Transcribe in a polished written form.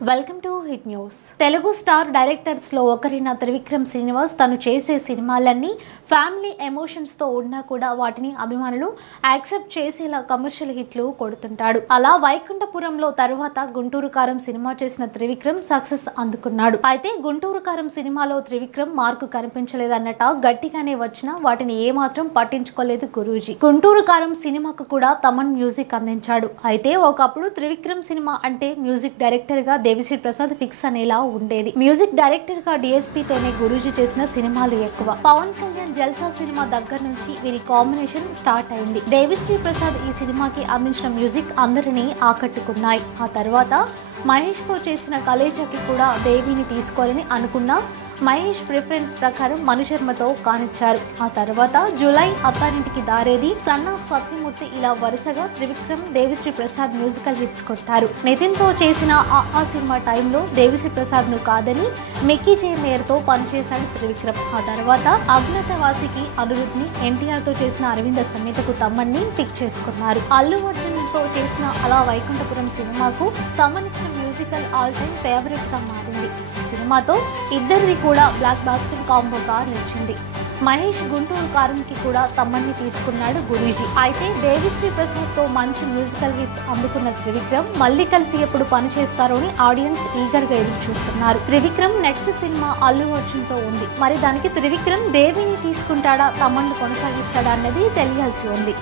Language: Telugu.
Welcome to hit news. Telugu star directors లో ఒకరైన త్రివిక్రమ్ శ్రీనివాస్ తను చేసే సినిమాలన్నీ ఫ్యామిలీ ఎమోషన్స్ తో ఉన్నా కూడా వాటిని అభిమానులు యాక్సెప్ట్ చేసేలా కమర్షియల్ హిట్లు కొడుతుంటాడు. అలా వైకుంఠపురంలో తరువాత గుంటూరు కారం సినిమా చేసిన త్రివిక్రమ్ సక్సెస్ అందుకున్నాడు. అయితే గుంటూరు కారం సినిమాలో త్రివిక్రమ్ మార్కు కనిపించలేదన్నట గట్టిగానే వచ్చినా వాటిని ఏమాత్రం పట్టించుకోలేదు గురూజీ. గుంటూరు కారం సినిమాకు కూడా తమన్ మ్యూజిక్ అందించాడు. అయితే ఒకప్పుడు త్రివిక్రమ్ సినిమా అంటే మ్యూజిక్ డైరెక్టర్ గా దేవిశ్రీ ప్రసాద్ ఫిక్స్ అనేలా ఉండేది. మ్యూజిక్ డైరెక్టర్ గా డిఎస్పీ తోనే గురూజీ చేసిన సినిమాలు ఎక్కువ. పవన్ కళ్యాణ్ జల్సా సినిమా దగ్గర నుంచి వీరి కాంబినేషన్ స్టార్ట్ అయింది. దేవిశ్రీ ప్రసాద్ ఈ సినిమాకి అందించిన మ్యూజిక్ అందరినీ ఆకట్టుకున్నాయి. ఆ తర్వాత మహేష్ తో చేసిన కలేజాకి కూడా దేవిని తీసుకోవాలని అనుకున్న మహేష్ ప్రిఫరెన్స్ ప్రకారం మణిశర్మతో కానిచ్చారు. ఆ తర్వాత July, Attarintiki Daredi, son of Satyamurthy ఇలా వరుసగా త్రివిక్రమ్ దేవిశ్రీ ప్రసాద్ మ్యూజికల్ హిట్స్ కొట్టారు. నితిన్ తో చేసిన ఆ సినిమా టైంలో దేవిశ్రీ ప్రసాద్ ను కాదని మిక్కీ జే మేయర్ తో పనిచేశాడు త్రివిక్రమ్. ఆ తర్వాత అజ్ఞాతవాసికి అనిరుద్ ని, ఎన్టీఆర్ తో చేసిన అరవింద సమేతకు తమన్ని పిక్ చేసుకున్నారు. అల్లు అర్జున్ తో చేసిన అలా వైకుంఠపురం సినిమాకు తమనిచ్చిన మ్యూజికల్ ఆల్ టైమ్ ఫేవరెట్ గా మారింది. సినిమాతో ఇద్దరిది కూడా బ్లాక్ బాస్టర్ కాంబోగా నిలిచింది. మహేష్ గుంటూరు కారంకి కూడా తమ్మని తీసుకున్నాడు గురూజీ. అయితే దేవిశ్రీ ప్రసాద్ తో మంచి మ్యూజికల్ హిట్స్ అందుకున్న త్రివిక్రమ్ మళ్ళీ కలిసి ఎప్పుడు పని చేస్తారో అని ఆడియన్స్ ఈగర్ గా ఎదురు చూస్తున్నారు. త్రివిక్రమ్ నెక్స్ట్ సినిమా అల్లు అర్జున్ తో ఉంది. మరి దానికి త్రివిక్రమ్ దేవిని తీసుకుంటాడా, తమన్ను కొనసాగిస్తాడా అన్నది తెలియాల్సి ఉంది.